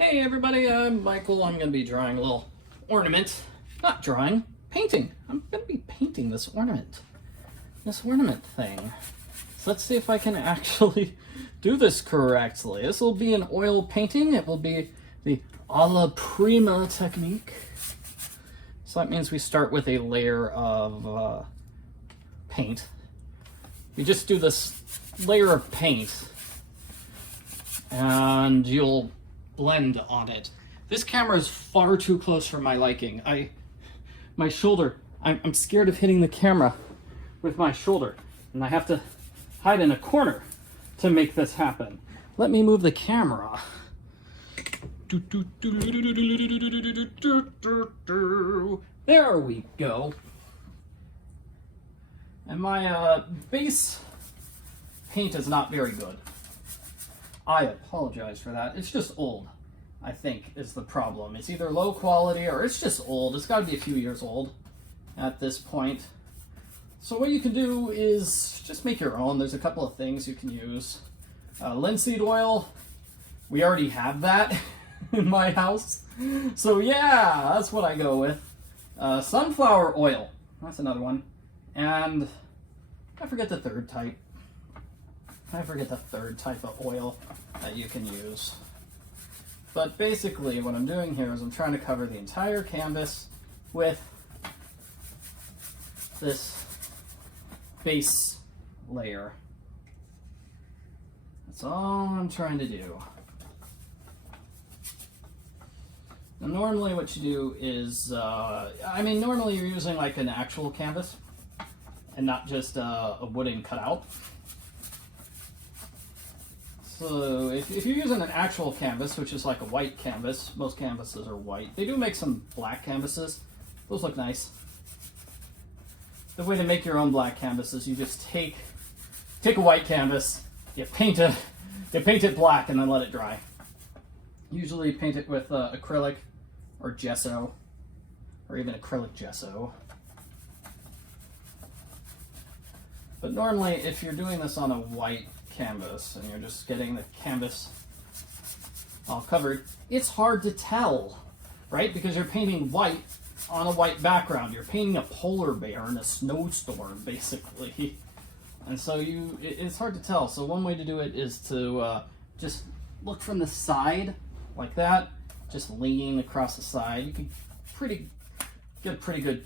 Hey everybody, I'm Michael. I'm going to be drawing a little ornament. Not drawing, painting. I'm going to be painting this ornament thing. So let's see if I can actually do this correctly. This will be an oil painting. It will be the alla prima technique. So that means we start with a layer of paint. You just do this layer of paint and you'll blend on it. This camera is far too close for my liking. My shoulder, I'm scared of hitting the camera with my shoulder, and I have to hide in a corner to make this happen. Let me move the camera. There we go. And my base paint is not very good. I apologize for that. It's just old, I think, is the problem. It's either low quality or it's just old. It's got to be a few years old at this point. So what you can do is just make your own. There's a couple of things you can use. Linseed oil, we already have that in my house. So yeah, that's what I go with. Sunflower oil, that's another one. And I forget the third type. Of oil that you can use. But basically what I'm doing here is I'm trying to cover the entire canvas with this base layer. That's all I'm trying to do. Now normally what you do is, normally you're using like an actual canvas and not just a wooden cutout. So if you're using an actual canvas, which is like a white canvas, most canvases are white. They do make some black canvases. Those look nice. The way to make your own black canvas is you just take a white canvas, you paint it black, and then let it dry. Usually paint it with acrylic or gesso, or even acrylic gesso. But normally, if you're doing this on a white canvas and you're just getting the canvas all covered, it's hard to tell, right? Because you're painting white on a white background. You're painting a polar bear in a snowstorm, basically. And so it's hard to tell. So one way to do it is to just look from the side like that, just leaning across the side. You can get a pretty good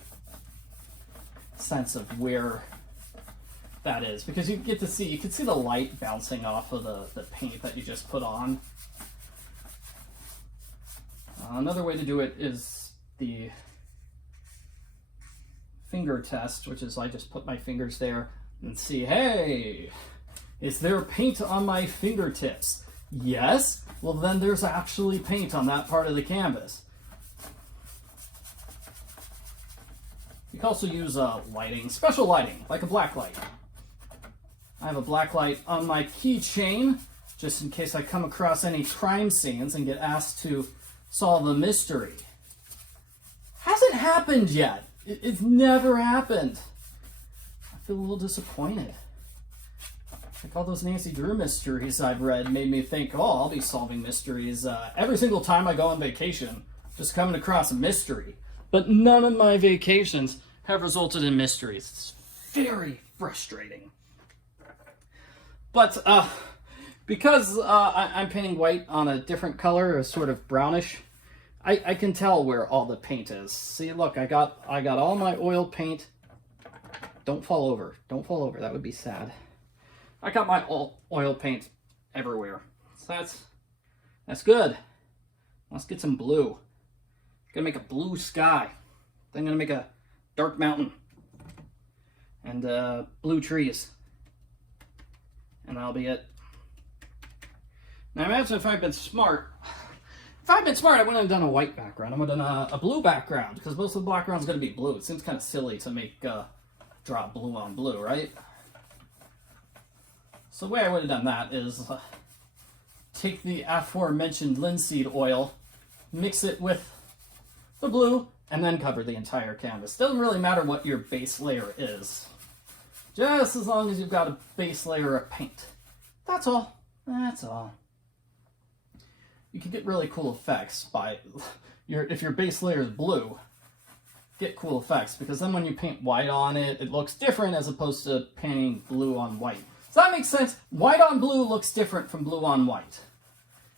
sense of where that is, because you can see the light bouncing off of the paint that you just put on. Another way to do it is the finger test, which is I just put my fingers there and see, hey, is there paint on my fingertips? Yes? Well, then there's actually paint on that part of the canvas. You can also use lighting, special lighting, like a black light. I have a black light on my keychain, just in case I come across any crime scenes and get asked to solve a mystery. Hasn't happened yet. It's never happened. I feel a little disappointed. Like all those Nancy Drew mysteries I've read made me think, oh, I'll be solving mysteries every single time I go on vacation, just coming across a mystery. But none of my vacations have resulted in mysteries. It's very frustrating. But because I'm painting white on a different color, a sort of brownish, I can tell where all the paint is. See, look, I got all my oil paint. Don't fall over. Don't fall over. That would be sad. I got my oil paint everywhere. So that's good. Let's get some blue. Gonna make a blue sky. Then I'm gonna make a dark mountain and blue trees. And that'll be it. Now imagine if I'd been smart. If I'd been smart, I wouldn't have done a white background. I would have done a blue background, because most of the background's going to be blue. It seems kind of silly to make drop blue on blue, right? So the way I would have done that is take the aforementioned linseed oil, mix it with the blue, and then cover the entire canvas. Doesn't really matter what your base layer is. Just as long as you've got a base layer of paint. That's all. That's all. you can get really cool effects by if your base layer is blue, get cool effects, because then when you paint white on it, it looks different as opposed to painting blue on white. Does that make sense? White on blue looks different from blue on white.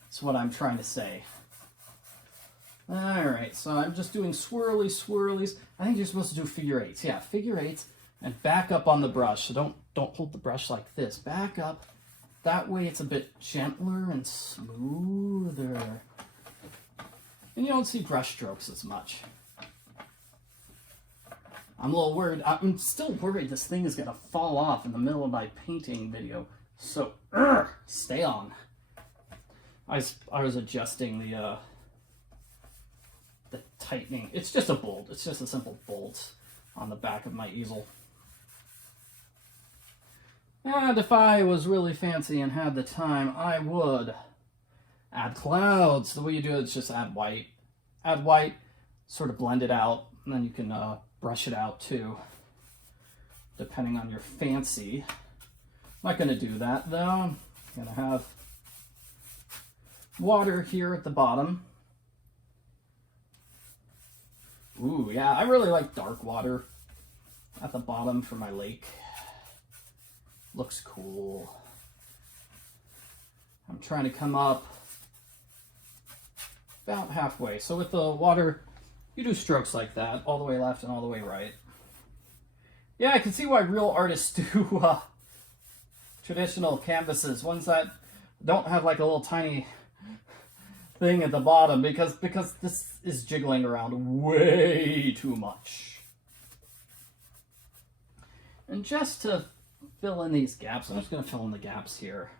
That's what I'm trying to say. Alright, so I'm just doing swirly swirlies. I think you're supposed to do figure eights. Yeah, figure eights, and back up on the brush. So don't hold the brush like this. Back up. That way it's a bit gentler and smoother. And you don't see brush strokes as much. I'm a little worried. I'm still worried this thing is going to fall off in the middle of my painting video. So, stay on. I was adjusting the tightening. It's just a bolt. It's just a simple bolt on the back of my easel. And if I was really fancy and had the time, I would add clouds. The way you do it is just add white. Add white, sort of blend it out, and then you can brush it out too, depending on your fancy. I'm not going to do that though. I'm going to have water here at the bottom. Ooh, yeah, I really like dark water at the bottom for my lake. Looks cool. I'm trying to come up about halfway. So with the water, you do strokes like that, all the way left and all the way right. Yeah, I can see why real artists do traditional canvases, ones that don't have like a little tiny thing at the bottom, because this is jiggling around way too much. And just to fill in these gaps, I'm just going to fill in the gaps here.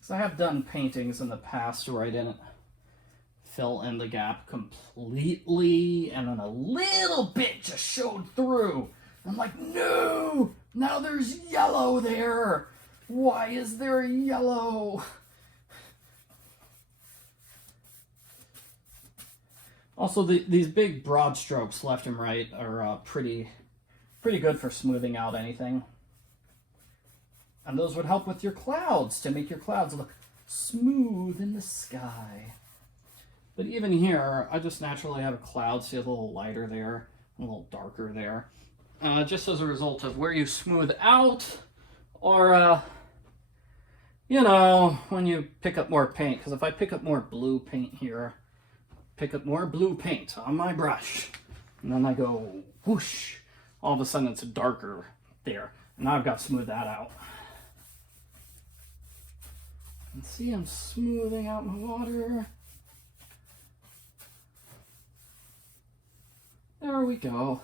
So I have done paintings in the past where I didn't fill in the gap completely, and then a little bit just showed through. I'm like, no, now there's yellow there. Why is there yellow? Also, these big broad strokes left and right are pretty good for smoothing out anything. And those would help with your clouds, to make your clouds look smooth in the sky. But even here, I just naturally have a cloud, see a little lighter there, a little darker there. Just as a result of where you smooth out, or, you know, when you pick up more paint. Because if I pick up more blue paint here, pick up more blue paint on my brush, and then I go whoosh, all of a sudden it's darker there. And now I've got to smooth that out. And see, I'm smoothing out my water. There we go.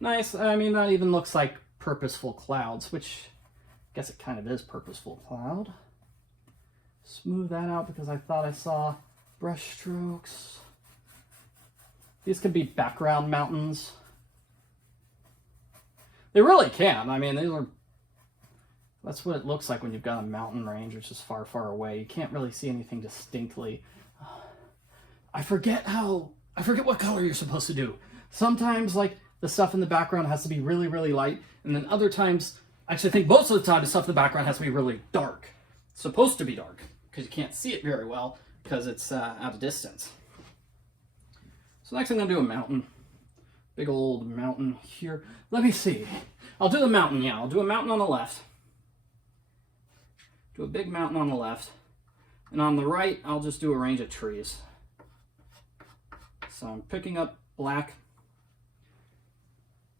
Nice. I mean, that even looks like purposeful clouds, which I guess it kind of is purposeful cloud. Smooth that out because I thought I saw brush strokes. These could be background mountains. They really can. I mean, that's what it looks like when you've got a mountain range which is far, far away. You can't really see anything distinctly. I forget what color you're supposed to do. Sometimes, like, the stuff in the background has to be really, really light, and then other times, actually I think most of the time, the stuff in the background has to be really dark. It's supposed to be dark, because you can't see it very well, because it's at a distance. So next I'm going to do a mountain. Big old mountain here. Let me see. I'll do the mountain, yeah. I'll do a mountain on the left. Do a big mountain on the left. And on the right, I'll just do a range of trees. So I'm picking up black.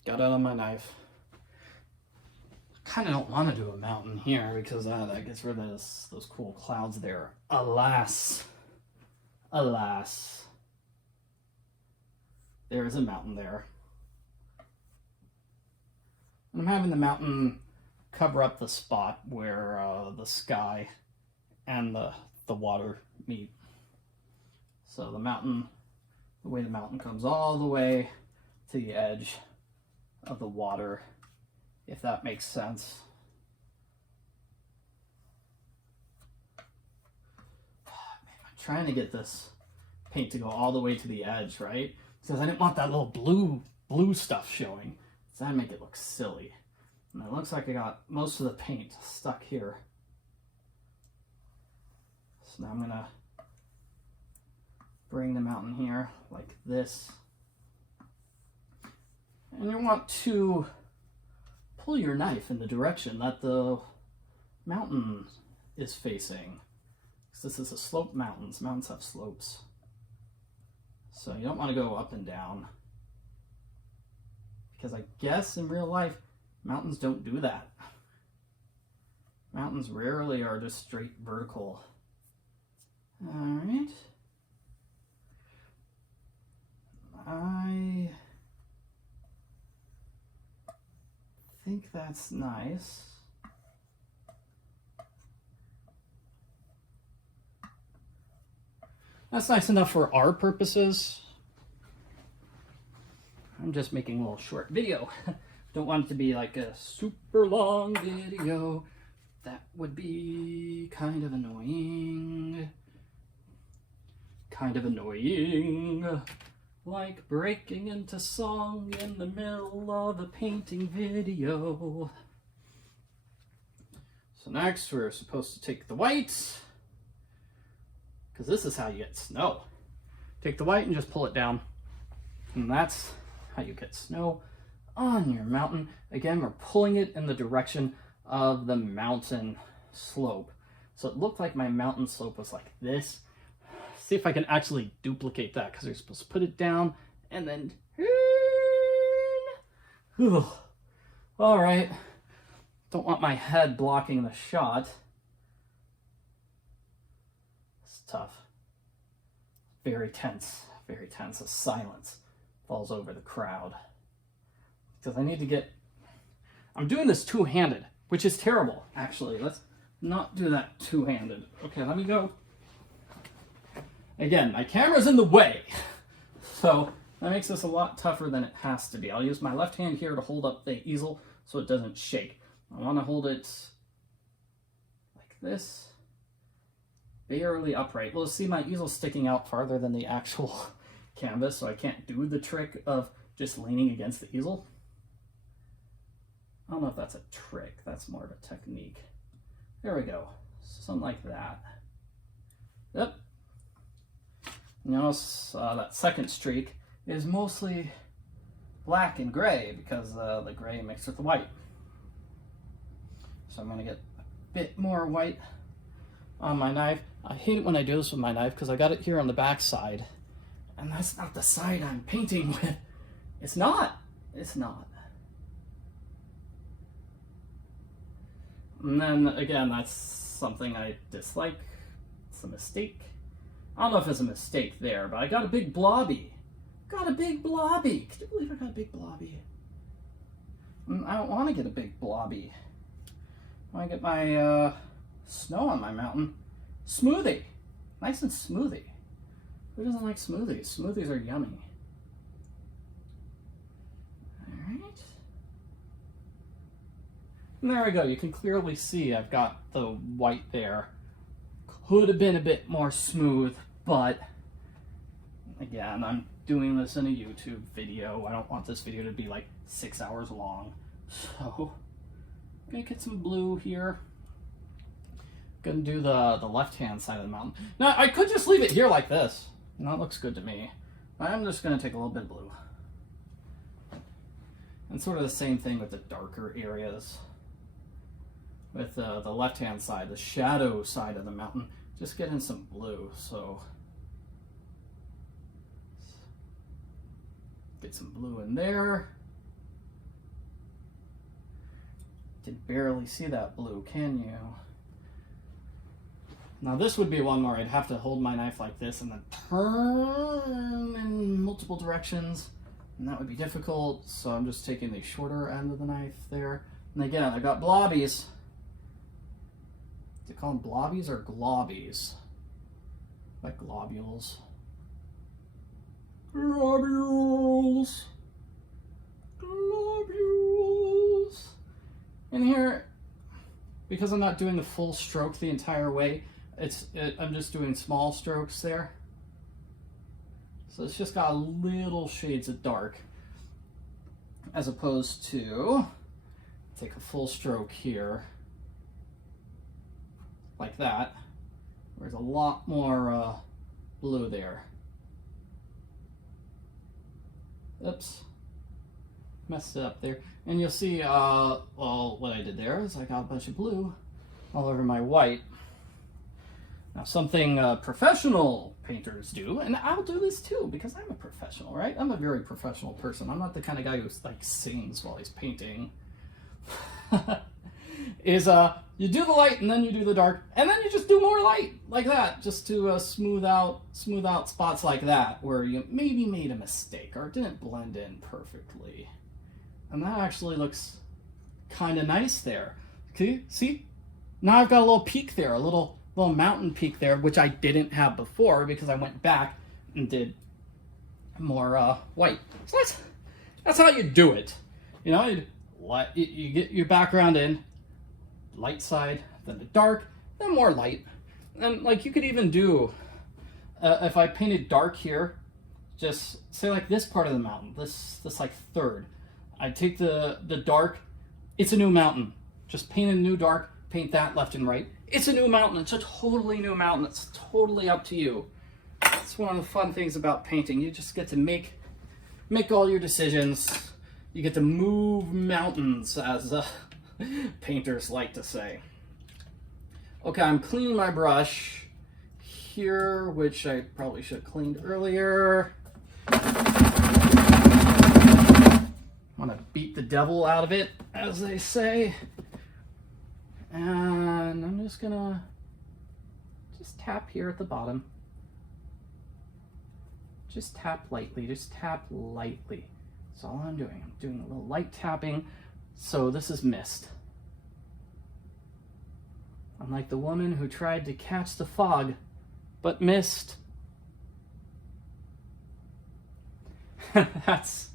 Got it on my knife. Kind of don't want to do a mountain here because that gets rid of those cool clouds there. Alas. Alas. There is a mountain there. I'm having the mountain cover up the spot where the sky and the water meet. So the way the mountain comes all the way to the edge of the water, if that makes sense. Man, I'm trying to get this paint to go all the way to the edge, right? Because I didn't want that little blue stuff showing. So that'd make it look silly. And it looks like I got most of the paint stuck here. So now I'm gonna bring the mountain here like this. And you want to pull your knife in the direction that the mountain is facing. Because this is a sloped mountain. Mountains have slopes. So you don't want to go up and down. Because I guess in real life, mountains don't do that. Mountains rarely are just straight vertical. All right. I think that's nice. That's nice enough for our purposes. I'm just making a little short video. Don't want it to be like a super long video. That would be kind of annoying. Kind of annoying. Like breaking into song in the middle of a painting video. So next we're supposed to take the white, because this is how you get snow. Take the white and just pull it down. And that's how you get snow on your mountain. Again, we're pulling it in the direction of the mountain slope. So it looked like my mountain slope was like this. See if I can actually duplicate that, because you're supposed to put it down and then turn. All right. Don't want my head blocking the shot. It's tough. Very tense. Very tense. A silence falls over the crowd. Because I need to get... I'm doing this two-handed, which is terrible, actually. Let's not do that two-handed. Okay, let me go. Again, my camera's in the way, so that makes this a lot tougher than it has to be. I'll use my left hand here to hold up the easel so it doesn't shake. I want to hold it like this, barely upright. Well, see, my easel's sticking out farther than the actual canvas, so I can't do the trick of just leaning against the easel. I don't know if that's a trick. That's more of a technique. There we go. Something like that. Yep. Notice that second streak is mostly black and gray because the gray mixed with the white. So I'm going to get a bit more white on my knife. I hate it when I do this with my knife because I got it here on the back side. And that's not the side I'm painting with. It's not. It's not. And then again, that's something I dislike. It's a mistake. I don't know if it's a mistake there, but I got a big blobby. Got a big blobby. Can you believe I got a big blobby? I don't want to get a big blobby. I want to get my snow on my mountain. Smoothie. Nice and smoothie. Who doesn't like smoothies? Smoothies are yummy. Alright. And there we go. You can clearly see I've got the white there. Could have been a bit more smooth, but again, I'm doing this in a YouTube video. I don't want this video to be like 6 hours long. So, I'm gonna get some blue here. Gonna do the left-hand side of the mountain. Now, I could just leave it here like this. And that looks good to me. I'm just gonna take a little bit of blue. And sort of the same thing with the darker areas. With the left-hand side, the shadow side of the mountain, just get in some blue. So get some blue in there. You can barely see that blue, can you? Now this would be one where I'd have to hold my knife like this and then turn in multiple directions, and that would be difficult. So I'm just taking the shorter end of the knife there. And again, I've got blobbies. Do you call them blobbies or globies? Like globules. Globules. Globules. And here, because I'm not doing the full stroke the entire way, I'm just doing small strokes there. So it's just got little shades of dark, as opposed to take a full stroke here, like that. There's a lot more blue there. Oops, messed it up there. And you'll see, well, what I did there is I got a bunch of blue all over my white. Now, something professional painters do, and I'll do this too because I'm a professional, right? I'm a very professional person. I'm not the kind of guy who like sings while he's painting. Is you do the light and then you do the dark and then you just do more light like that, just to smooth out spots like that where you maybe made a mistake or it didn't blend in perfectly. And that actually looks kind of nice there. Okay, see? Now I've got a little peak there, a little mountain peak there, which I didn't have before because I went back and did more white. So that's how you do it. You know, you get your background in, light side, then the dark, then more light. And like you could even do, if I painted dark here, just say like this part of the mountain, this like third, I'd take the dark, it's a new mountain. Just paint a new dark, paint that left and right. It's a new mountain. It's a totally new mountain. It's totally up to you. It's one of the fun things about painting. You just get to make all your decisions. You get to move mountains, as painters like to say. Okay, I'm cleaning my brush here, which I probably should have cleaned earlier. I want to beat the devil out of it, as they say. And I'm just gonna tap here at the bottom. Just tap lightly, just tap lightly. That's all I'm doing. I'm doing a little light tapping. So this is mist. I'm like the woman who tried to catch the fog, but missed. That's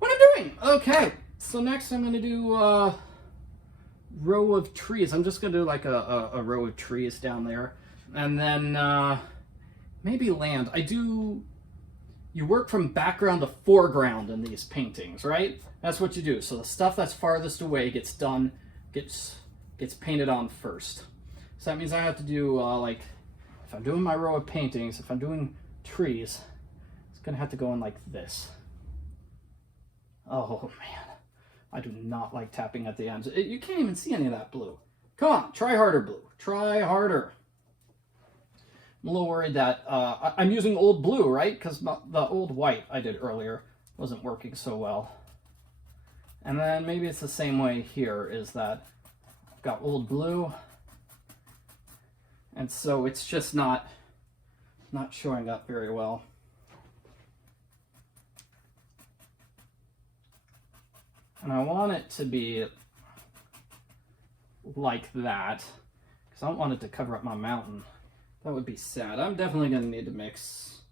what I'm doing. Okay, so next I'm gonna do row of trees. I'm just gonna do like a row of trees down there, and then maybe land. You work from background to foreground in these paintings, right? That's what you do. So the stuff that's farthest away gets done, gets painted on first. So that means I have to do like, if I'm doing my row of paintings, if I'm doing trees, it's gonna have to go in like this. Oh man. I do not like tapping at the ends. You can't even see any of that blue. Come on, try harder, blue. Try harder. I'm a little worried that I'm using old blue, right? Because the old white I did earlier wasn't working so well. And then maybe it's the same way here, is that I've got old blue, and so it's just not showing up very well. And I want it to be like that, because I don't want it to cover up my mountain. That would be sad. I'm definitely going to need to mix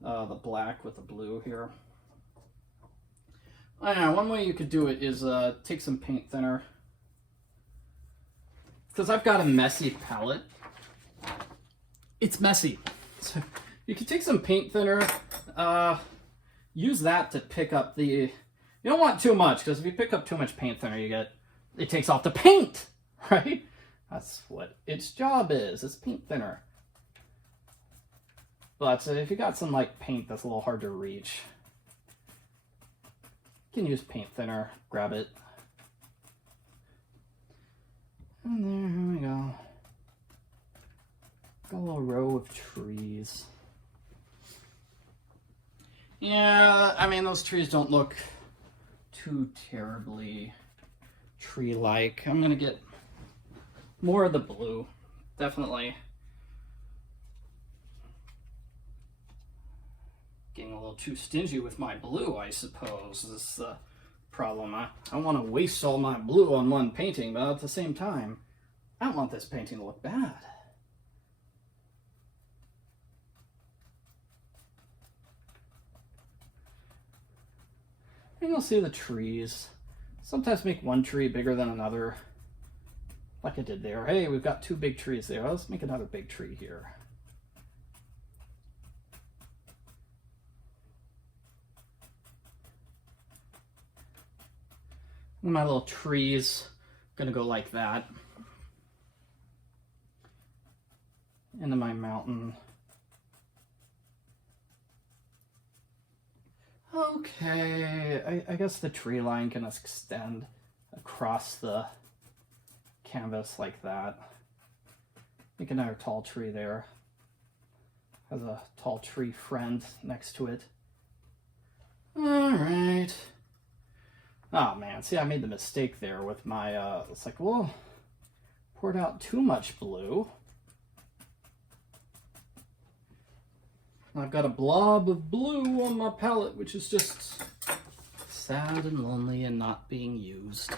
the black with the blue here. One way you could do it is take some paint thinner. Because I've got a messy palette. It's messy. So you could take some paint thinner, use that to pick up the... You don't want too much, because if you pick up too much paint thinner, it takes off the paint, right? That's what its job is. It's paint thinner. But if you got some like paint that's a little hard to reach, you can use paint thinner. Grab it. And there we go. Got a little row of trees. Yeah, I mean, those trees don't look too terribly tree-like. I'm gonna get more of the blue, definitely. Getting a little too stingy with my blue, I suppose, is the problem. I don't want to waste all my blue on one painting, but at the same time, I don't want this painting to look bad. And you'll see the trees. Sometimes make one tree bigger than another, like I did there. Hey, we've got two big trees there. Let's make another big tree here. And my little trees gonna go like that. Into my mountain. Okay, I guess the tree line can extend across the canvas like that. Make another tall tree there. Has a tall tree friend next to it. All right. Oh man, see, I made the mistake there with my, it's like, well, poured out too much blue. I've got a blob of blue on my palette, which is just sad and lonely and not being used.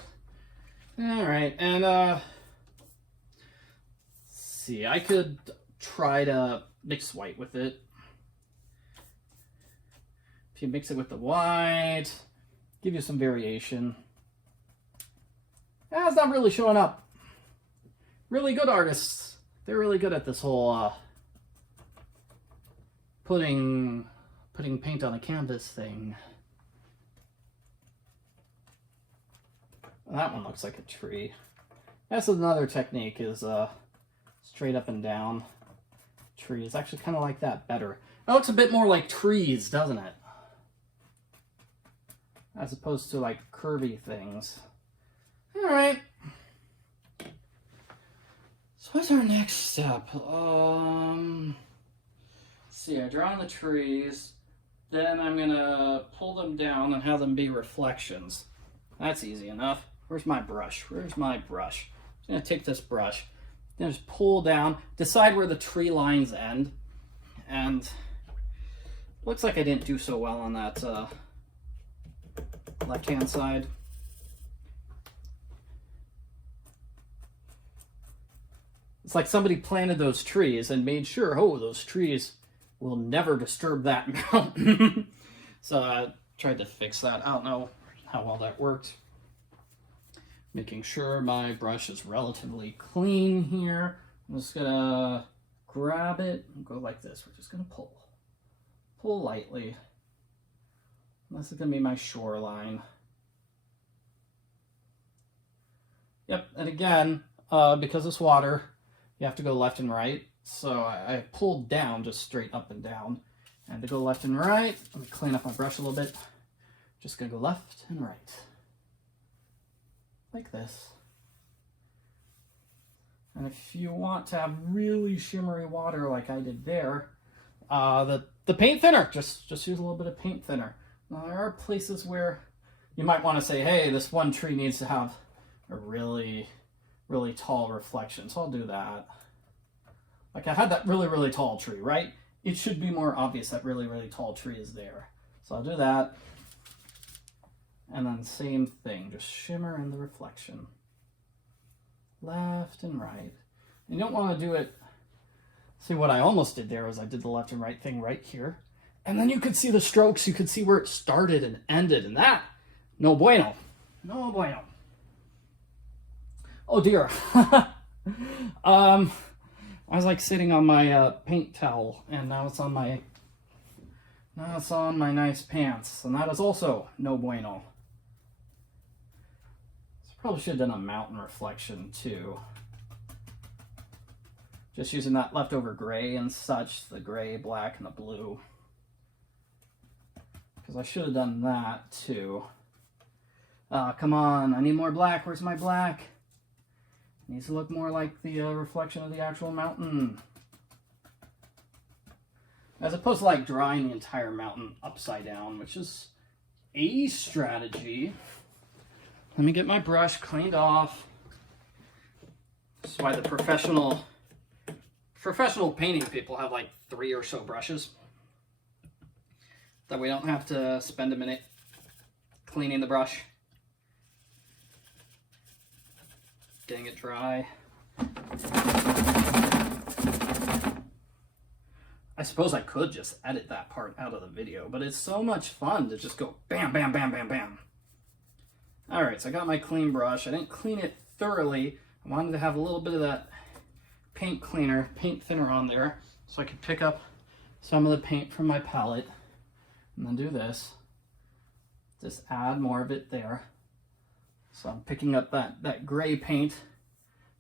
All right, and let's see, I could try to mix white with it. If you mix it with the white, give you some variation. It's not really showing up. Really good artists. They're really good at this whole putting paint on a canvas thing. That one looks like a tree. That's another technique, is straight up and down trees. Actually kind of like that better. It looks a bit more like trees, doesn't it? As opposed to like curvy things. All right. So what's our next step? Let's see, I draw on the trees, then I'm gonna pull them down and have them be reflections. That's easy enough. Where's my brush? Where's my brush? I'm gonna take this brush, then just pull down, decide where the tree lines end, and looks like I didn't do so well on that left-hand side. It's like somebody planted those trees and made sure, oh, those trees will never disturb that mountain. So I tried to fix that. I don't know how well that worked. Making sure my brush is relatively clean here. I'm just gonna grab it and go like this. We're just gonna pull lightly. This is gonna be my shoreline. Yep, and again, because it's water, you have to go left and right. So I pulled down just straight up and down. And to go left and right, let me clean up my brush a little bit. Just gonna go left and right. Like this. And if you want to have really shimmery water like I did there, the paint thinner, just use a little bit of paint thinner. Now there are places where you might want to say, hey, this one tree needs to have a really, really tall reflection. So I'll do that. Like I had that really, really tall tree, right? It should be more obvious that really, really tall tree is there. So I'll do that. And then same thing, just shimmer in the reflection. Left and right. And you don't want to do it, see what I almost did there was I did the left and right thing right here. And then you could see the strokes, you could see where it started and ended, and that, no bueno. No bueno. Oh dear. I was like sitting on my paint towel, and now it's on my nice pants, and that is also no bueno. So probably should have done a mountain reflection too. Just using that leftover gray and such, the gray, black, and the blue. Because I should have done that too. Come on, I need more black. Where's my black? It needs to look more like the reflection of the actual mountain. As opposed to like drawing the entire mountain upside down, which is a strategy. Let me get my brush cleaned off. That's why the professional painting people have like 3 or so brushes. That we don't have to spend a minute cleaning the brush, getting it dry. I suppose I could just edit that part out of the video, but it's so much fun to just go bam, bam, bam, bam, bam. All right, so I got my clean brush. I didn't clean it thoroughly. I wanted to have a little bit of that paint thinner on there, so I could pick up some of the paint from my palette. And then do this. Just add more of it there. So I'm picking up that gray paint,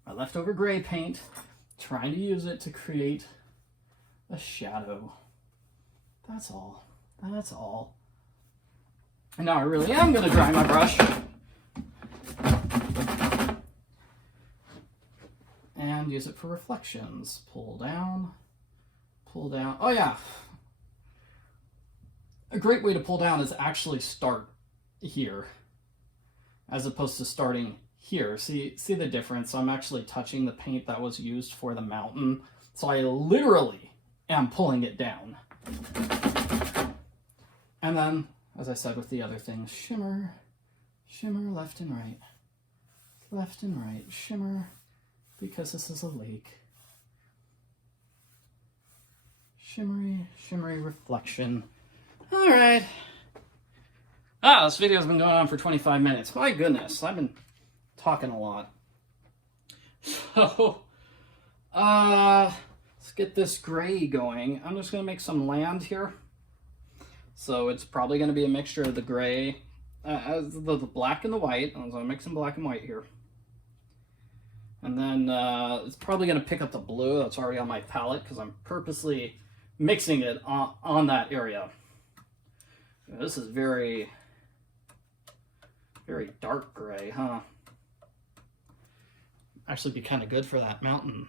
my leftover gray paint, trying to use it to create a shadow. That's all. That's all. And now I really am going to dry my brush. And use it for reflections. Pull down, pull down. Oh yeah. A great way to pull down is actually start here as opposed to starting here. See the difference? I'm actually touching the paint that was used for the mountain. So I literally am pulling it down. And then, as I said with the other things, shimmer, shimmer left and right, left and right, shimmer, because this is a lake. Shimmery, shimmery reflection. All right. This video's been going on for 25 minutes. My goodness, I've been talking a lot. So, let's get this gray going. I'm just going to make some land here. So it's probably going to be a mixture of the gray, the black and the white. So I'm mixing black and white here. And then it's probably going to pick up the blue that's already on my palette because I'm purposely mixing it on that area. This is very, very dark gray, huh? Actually be kind of good for that mountain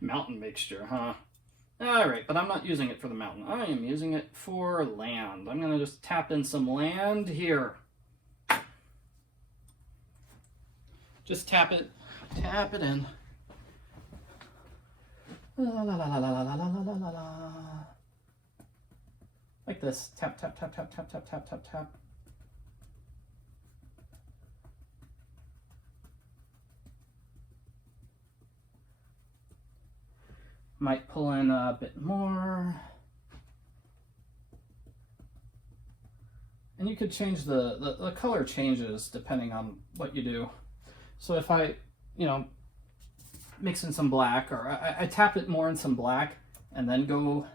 mixture, huh? All right, but I'm not using it for the mountain. I am using it for land. I'm going to just tap in some land here. Just tap it in. La, la, la, la, la, la, la, la, la, la. Like this. Tap, tap, tap, tap, tap, tap, tap, tap, tap. Might pull in a bit more. And you could change the color changes depending on what you do. So if I, mix in some black, or I tap it more in some black and then go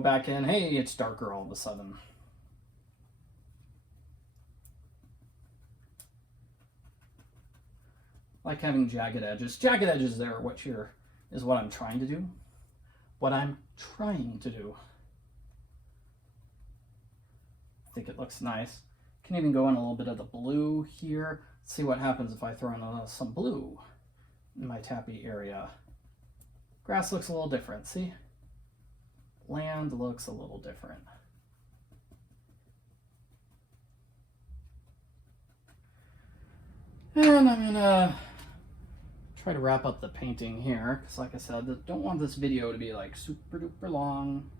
back in, hey, it's darker all of a sudden. Like having jagged edges. Jagged edges there is what I'm trying to do. What I'm trying to do. I think it looks nice. Can even go in a little bit of the blue here. See what happens if I throw in some blue in my tappy area. Grass looks a little different, see? Land looks a little different. And I'm gonna try to wrap up the painting here, because like I said, I don't want this video to be like super duper long.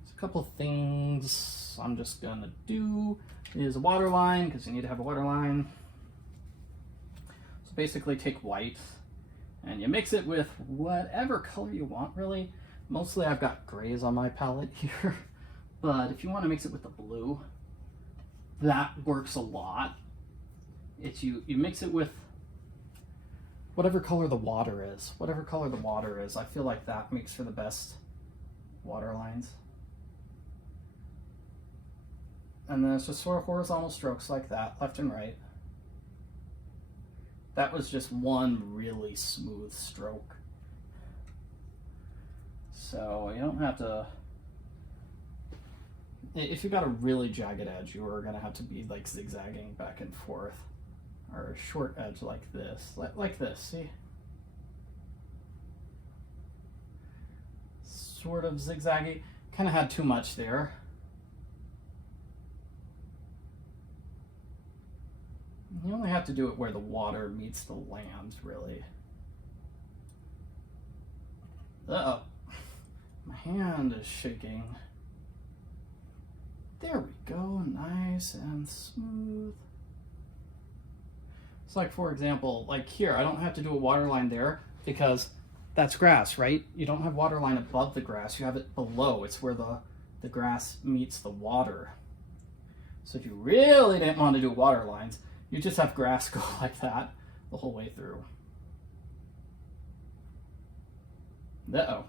There's a couple things I'm just gonna do. Is a water line, because you need to have a water line. So basically take white and you mix it with whatever color you want, really. Mostly I've got grays on my palette here, but if you want to mix it with the blue, that works a lot. It's you mix it with whatever color the water is. Whatever color the water is, I feel like that makes for the best water lines. And then it's just sort of horizontal strokes like that, left and right. That was just one really smooth stroke. So you don't have to, if you've got a really jagged edge, you are going to have to be like zigzagging back and forth. Or a short edge like this, like this, see? Sort of zigzaggy, kind of had too much there. You only have to do it where the water meets the land, really. Uh-oh. My hand is shaking. There we go, nice and smooth. It's like, for example, like here, I don't have to do a water line there because that's grass, right? You don't have water line above the grass, you have it below. It's where the grass meets the water. So if you really didn't want to do water lines, you just have grass go like that the whole way through. Uh-oh.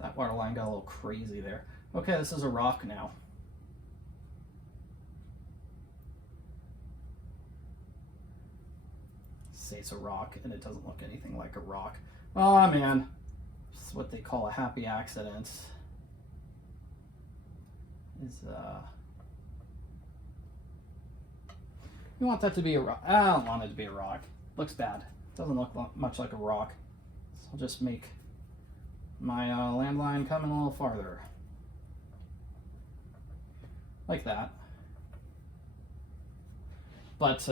That water line got a little crazy there. Okay, this is a rock now. say it's a rock, and it doesn't look anything like a rock. Oh man, it's what they call a happy accident. You want that to be a rock. I don't want it to be a rock. Looks bad. Doesn't look much like a rock. So I'll just make my landline come in a little farther. Like that. But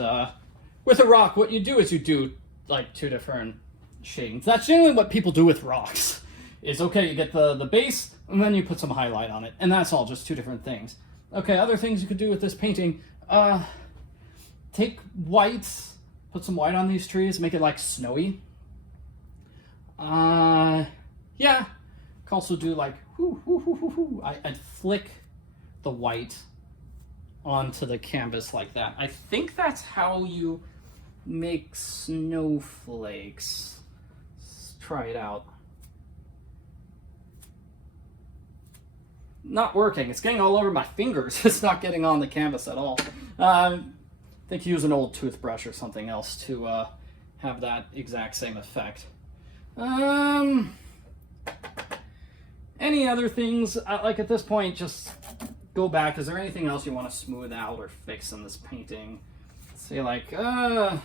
with a rock, what you do is you do like 2 different shadings. That's generally what people do with rocks. Is okay, you get the base, and then you put some highlight on it. And that's all, just 2 different things. Okay, other things you could do with this painting. Take white, put some white on these trees, make it like snowy. Yeah, could also do like, I'd flick the white onto the canvas like that. I think that's how you make snowflakes. Let's try it out. Not working. It's getting all over my fingers. It's not getting on the canvas at all. I think use an old toothbrush or something else to have that exact same effect. Any other things? Like at this point, just go back. Is there anything else you want to smooth out or fix in this painting? Say like, that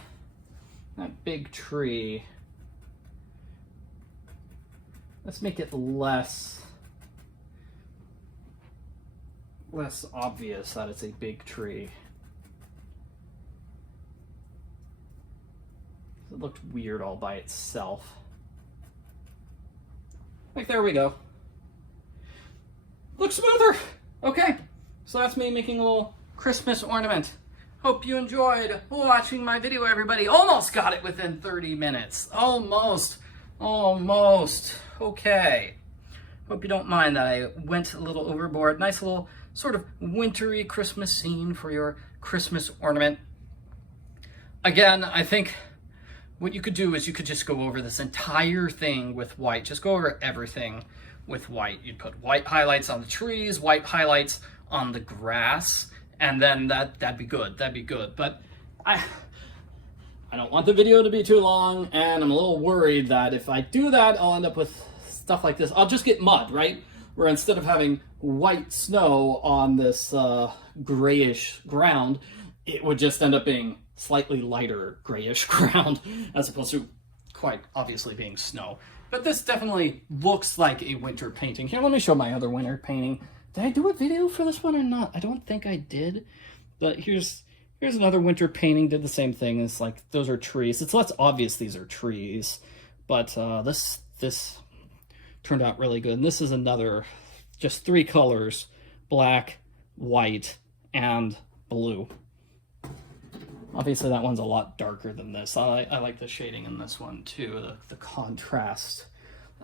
big tree. Let's make it less obvious that it's a big tree. It looked weird all by itself. Like, there we go. Looks smoother. Okay, so that's me making a little Christmas ornament. Hope you enjoyed watching my video, everybody. Almost got it within 30 minutes. Almost. Okay. Hope you don't mind that I went a little overboard. Nice little sort of wintry Christmas scene for your Christmas ornament. Again, I think what you could do is you could just go over this entire thing with white. Just go over everything with white. You'd put white highlights on the trees, white highlights on the grass, and then that'd be good. That'd be good. But I don't want the video to be too long, and I'm a little worried that if I do that, I'll end up with stuff like this. I'll just get mud, right? Where instead of having white snow on this grayish ground, it would just end up being slightly lighter grayish ground as opposed to quite obviously being snow. But this definitely looks like a winter painting. Here, let me show my other winter painting. Did I do a video for this one or not? I don't think I did. But here's another winter painting. Did the same thing. It's like those are trees. It's less obvious these are trees, but this turned out really good. And this is another, just 3 colors: black, white, and blue. Obviously that one's a lot darker than this. I like the shading in this one too, the contrast.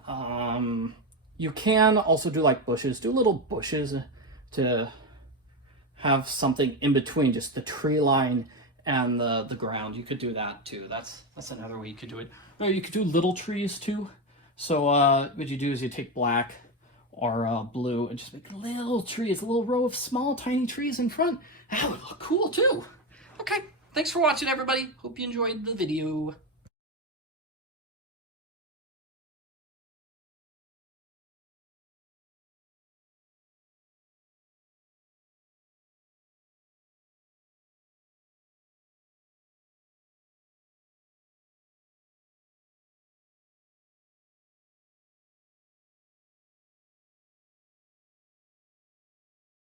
You can also do like bushes, do little bushes to have something in between just the tree line and the ground. You could do that too. That's another way you could do it. Or you could do little trees too. So what you do is you take black or blue and just make little trees, a little row of small tiny trees in front. That would look cool too. Okay. Thanks for watching, everybody. Hope you enjoyed the video.